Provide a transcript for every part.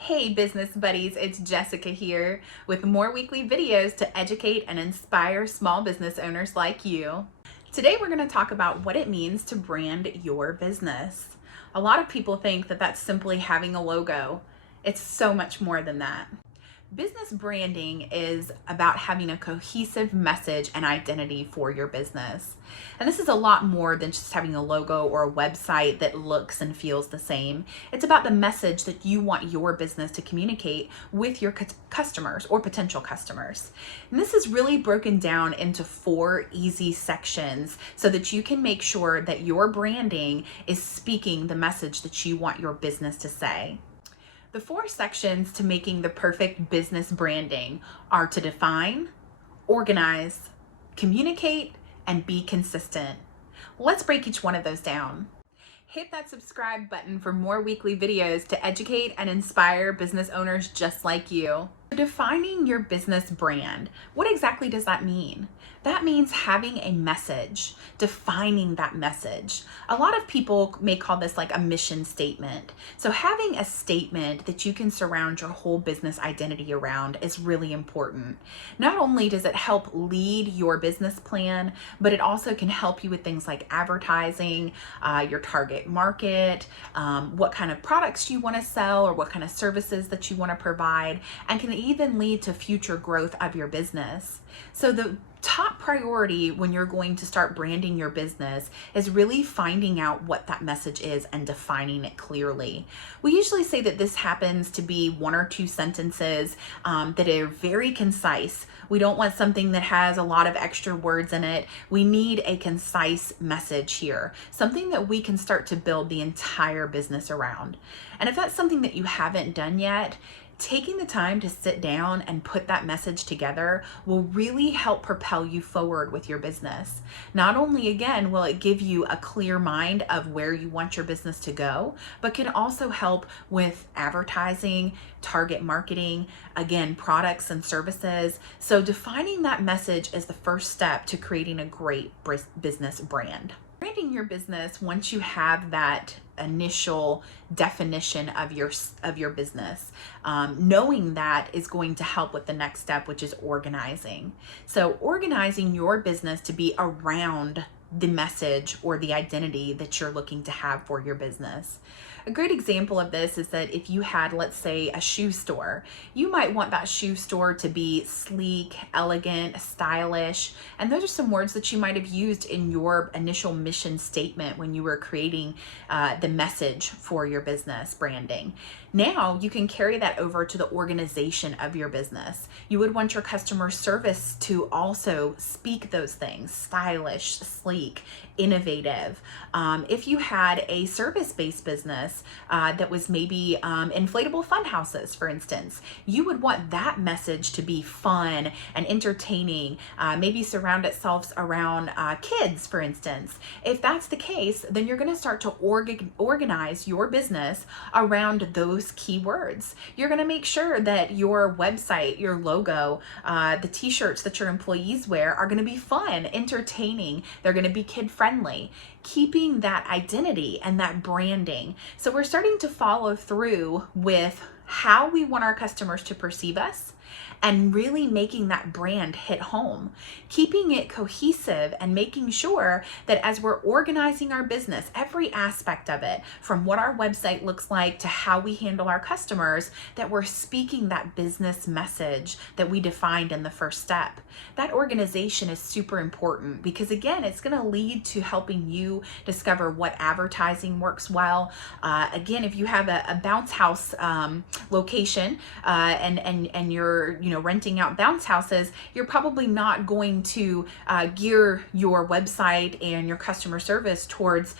Hey business buddies, it's Jessica here with more weekly videos to educate and inspire small business owners like you. Today we're going to talk about what it means to brand your business. A lot of people think that that's simply having a logo. It's so much more than that. Business branding is about having a cohesive message and identity for your business. And this is a lot more than just having a logo or a website that looks and feels the same. It's about the message that you want your business to communicate with your customers or potential customers. And this is really broken down into 4 easy sections so that you can make sure that your branding is speaking the message that you want your business to say. The 4 sections to making the perfect business branding are to define, organize, communicate, and be consistent. Let's break each one of those down. Hit that subscribe button for more weekly videos to educate and inspire business owners just like you. Defining your business brand, what exactly does that mean? That means having a message, defining that message. A lot of people may call this like a mission statement. So having a statement that you can surround your whole business identity around is really important. Not only does it help lead your business plan, but it also can help you with things like advertising, your target market, what kind of products you want to sell or what kind of services that you want to provide, and can even lead to future growth of your business. So the top priority when you're going to start branding your business is really finding out what that message is and defining it clearly. We usually say that this happens to be 1 or 2 sentences that are very concise. We don't want something that has a lot of extra words in it. We need a concise message here, something that we can start to build the entire business around. And if that's something that you haven't done yet, taking the time to sit down and put that message together will really help propel you forward with your business. Not only, again, will it give you a clear mind of where you want your business to go, but can also help with advertising, target marketing, again, products and services. So defining that message is the first step to creating a great business brand. Branding your business, once you have that initial definition of your business, knowing that is going to help with the next step, which is organizing. So organizing your business to be around the message or the identity that you're looking to have for your business. A great example of this is that if you had, let's say, a shoe store, you might want that shoe store to be sleek, elegant, stylish, and those are some words that you might have used in your initial mission statement when you were creating the message for your business branding. Now you can carry that over to the organization of your business. You would want your customer service to also speak those things: stylish, sleek, innovative. If you had a service-based business that was maybe inflatable fun houses, for instance, you would want that message to be fun and entertaining, maybe surround itself around kids, for instance. If that's the case, then you're going to start to organize your business around those keywords. You're going to make sure that your website, your logo, the t-shirts that your employees wear are going to be fun, entertaining. They're going to be kid-friendly, keeping that identity and that branding. So we're starting to follow through with how we want our customers to perceive us and really making that brand hit home, keeping it cohesive and making sure that as we're organizing our business, every aspect of it, from what our website looks like to how we handle our customers, that we're speaking that business message that we defined in the first step. That organization is super important because, again, it's going to lead to helping you discover what advertising works well. Again, if you have a bounce house location and you're renting out bounce houses, you're probably not going to gear your website and your customer service towards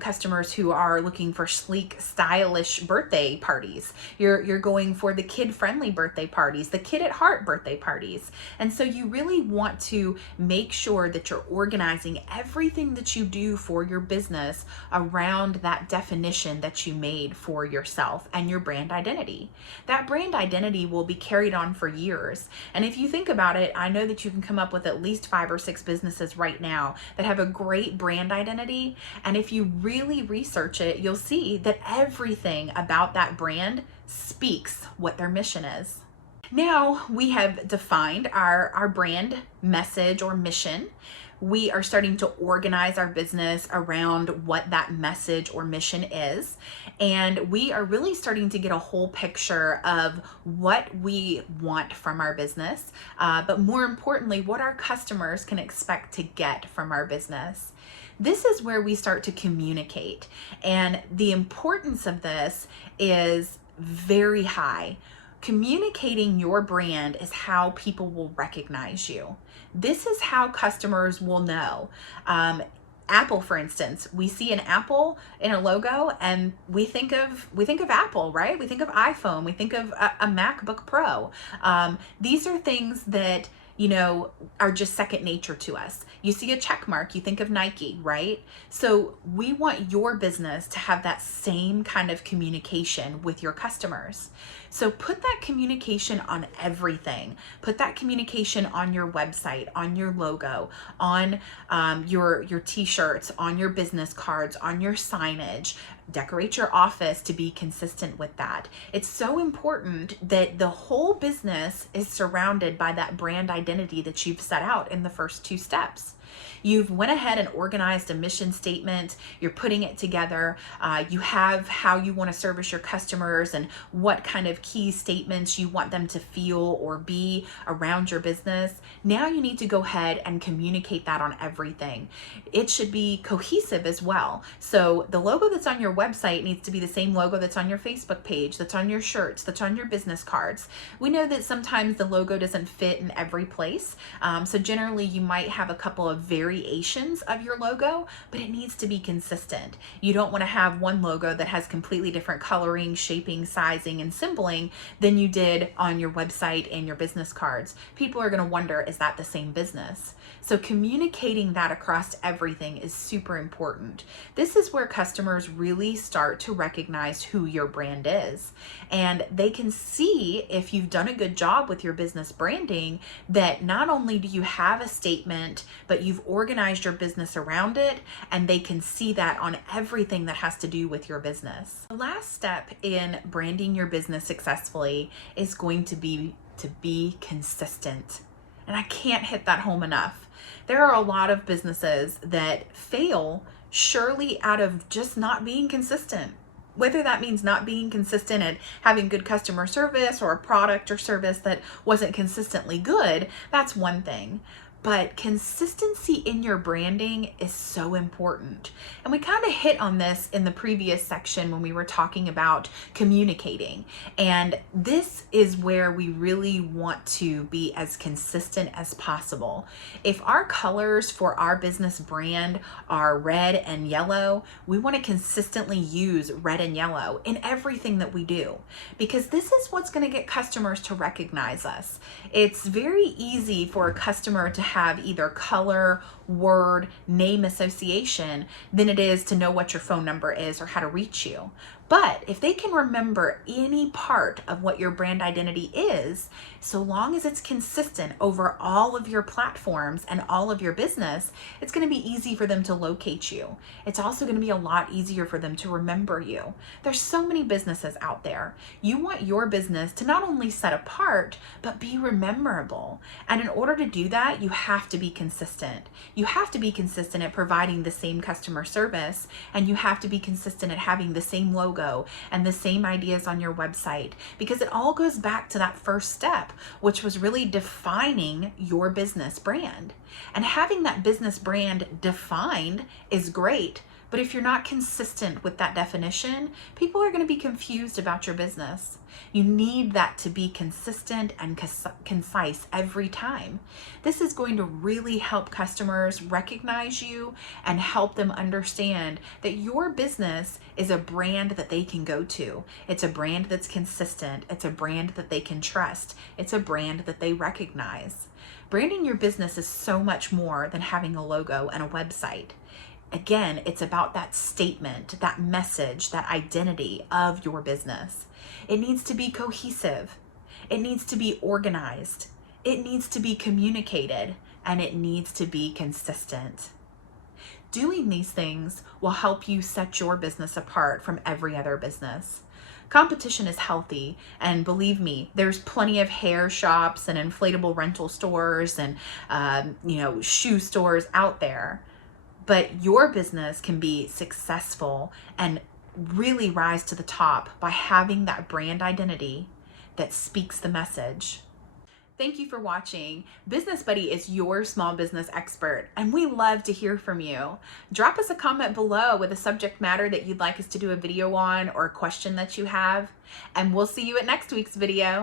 customers who are looking for sleek, stylish birthday parties. You're going for the kid-friendly birthday parties, the kid at heart birthday parties. And so you really want to make sure that you're organizing everything that you do for your business around that definition that you made for yourself and your brand brand identity. That brand identity will be carried on for years. And if you think about it, I know that you can come up with at least 5 or 6 businesses right now that have a great brand identity. And if you really research it, you'll see that everything about that brand speaks what their mission is. Now we have defined our brand message or mission. We are starting to organize our business around what that message or mission is. And we are really starting to get a whole picture of what we want from our business, but more importantly, what our customers can expect to get from our business. This is where we start to communicate. And the importance of this is very high. Communicating your brand is how people will recognize you. This is how customers will know. Apple, for instance, we see an apple in a logo and we think of Apple, right? We think of iPhone, we think of a MacBook Pro. These are things that are just second nature to us. You see a check mark, you think of Nike, right? So we want your business to have that same kind of communication with your customers. So put that communication on everything. Put that communication on your website, on your logo, on your t-shirts, on your business cards, on your signage. Decorate your office to be consistent with that. It's so important that the whole business is surrounded by that brand identity that you've set out in the first 2 steps. You've went ahead and organized a mission statement. You're putting it together. You have how you want to service your customers and what kind of key statements you want them to feel or be around your business. Now you need to go ahead and communicate that on everything. It should be cohesive as well. So the logo that's on your website needs to be the same logo that's on your Facebook page, that's on your shirts, that's on your business cards. We know that sometimes the logo doesn't fit in every place. So generally you might have a couple of variations of your logo, but it needs to be consistent. You don't want to have one logo that has completely different coloring, shaping, sizing, and symboling than you did on your website and your business cards. People are going to wonder, is that the same business? So communicating that across everything is super important. This is where customers really start to recognize who your brand is. And they can see if you've done a good job with your business branding that not only do you have a statement, but you've organized your business around it, and they can see that on everything that has to do with your business. The last step in branding your business successfully is going to be consistent. And I can't hit that home enough. There are a lot of businesses that fail surely out of just not being consistent. Whether that means not being consistent and having good customer service or a product or service that wasn't consistently good, that's one thing. But consistency in your branding is so important. And we kind of hit on this in the previous section when we were talking about communicating. And this is where we really want to be as consistent as possible. If our colors for our business brand are red and yellow, we want to consistently use red and yellow in everything that we do, because this is what's going to get customers to recognize us. It's very easy for a customer to have either color, word, name association than it is to know what your phone number is or how to reach you. But if they can remember any part of what your brand identity is, so long as it's consistent over all of your platforms and all of your business, it's going to be easy for them to locate you. It's also going to be a lot easier for them to remember you. There's so many businesses out there. You want your business to not only set apart, but be memorable. And in order to do that, you have to be consistent. You have to be consistent at providing the same customer service, and you have to be consistent at having the same logo and the same ideas on your website, because it all goes back to that first step, which was really defining your business brand. And having that business brand defined is great, but if you're not consistent with that definition, people are going to be confused about your business. You need that to be consistent and concise every time. This is going to really help customers recognize you and help them understand that your business is a brand that they can go to. It's a brand that's consistent. It's a brand that they can trust. It's a brand that they recognize. Branding your business is so much more than having a logo and a website. Again, it's about that statement, that message, that identity of your business. It needs to be cohesive. It needs to be organized. It needs to be communicated, and it needs to be consistent. Doing these things will help you set your business apart from every other business. Competition is healthy, and believe me, there's plenty of hair shops and inflatable rental stores and shoe stores out there. But your business can be successful and really rise to the top by having that brand identity that speaks the message. Thank you for watching. Business Buddy is your small business expert, and we love to hear from you. Drop us a comment below with a subject matter that you'd like us to do a video on or a question that you have, and we'll see you at next week's video.